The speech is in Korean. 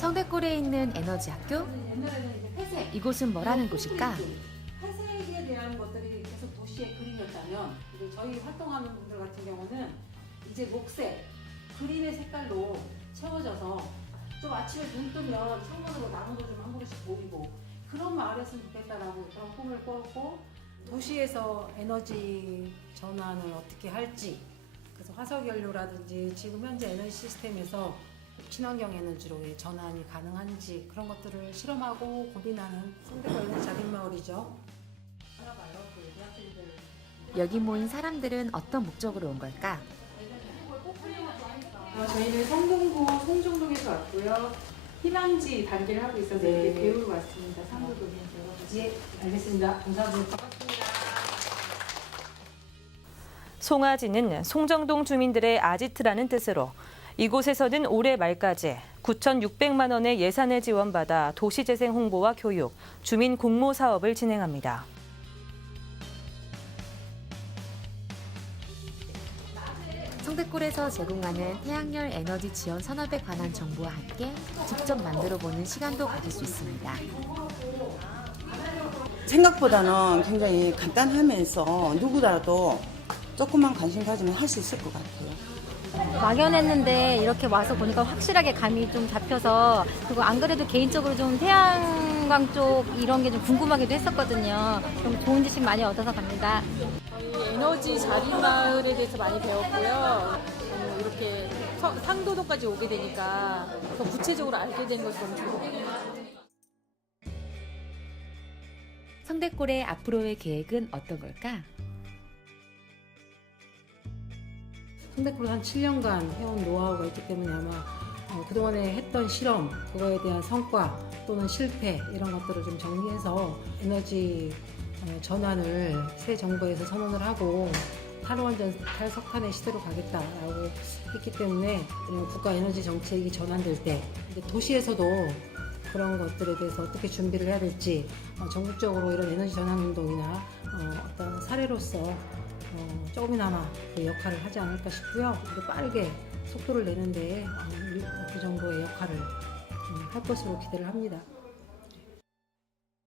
성대골에 있는 에너지 학교? 이곳은 뭐라는 곳일까? 회색에 대한 것들이 계속 도시의 그림이었다면 저희 활동하는 분들 같은 경우는 이제 녹색, 그림의 색깔로 채워져서 좀 아침에 눈 뜨면 창문으로 나무도 좀 한 그루씩 보이고 그런 마을이었으면 좋겠다라고 그런 꿈을 꿨고 도시에서 에너지 전환을 어떻게 할지 그래서 화석 연료라든지 지금 현재 에너지 시스템에서 친환경 에너지로의 전환이 가능한지 그런 것들을 실험하고 고민하는 상대가 있는 작은 마을이죠. 여기 모인 사람들은 어떤 목적으로 온 걸까? 어, 저희는 성동구 송정동에서 왔고요. 희망지 단계를 하고 있어서 네. 이렇게 배우러 왔습니다. 상도동에 들어가서. 예, 알겠습니다. 감사합니다. 송아지는 송정동 주민들의 아지트라는 뜻으로 이곳에서는 올해 말까지 9,600만 원의 예산을 지원받아 도시재생 홍보와 교육, 주민 공모 사업을 진행합니다. 성대골에서 제공하는 태양열 에너지 지원 산업에 관한 정보와 함께 직접 만들어 보는 시간도 가질 수 있습니다. 생각보다는 굉장히 간단하면서 누구라도 조금만 관심 가지면 할 수 있을 것 같아요. 막연했는데 이렇게 와서 보니까 확실하게 감이 좀 잡혀서 그리고 안 그래도 개인적으로 좀 태양광 쪽 이런 게 좀 궁금하기도 했었거든요. 좀 좋은 지식 많이 얻어서 갑니다. 저희 에너지 자립 마을에 대해서 많이 배웠고요. 어, 이렇게 서- 상도도까지 오게 되니까 더 구체적으로 알게 되는 것이 너무 같아요. 성대골의 앞으로의 계획은 어떤 걸까? 성대골 한 7년간 해온 노하우가 있기 때문에 아마 어, 그동안에 했던 실험, 그거에 대한 성과 또는 실패 이런 것들을 좀 정리해서 에너지 어, 전환을 새 정부에서 선언을 하고 탈원전 탈석탄의 시대로 가겠다라고 했기 때문에 국가 에너지 정책이 전환될 때 도시에서도 그런 것들에 대해서 어떻게 준비를 해야 될지 어, 전국적으로 이런 에너지 전환 운동이나 어, 어떤 사례로서 어, 조금이나마 그 역할을 하지 않을까 싶고요. 빠르게 속도를 내는데 어, 그 정도의 역할을 음, 할 것으로 기대를 합니다.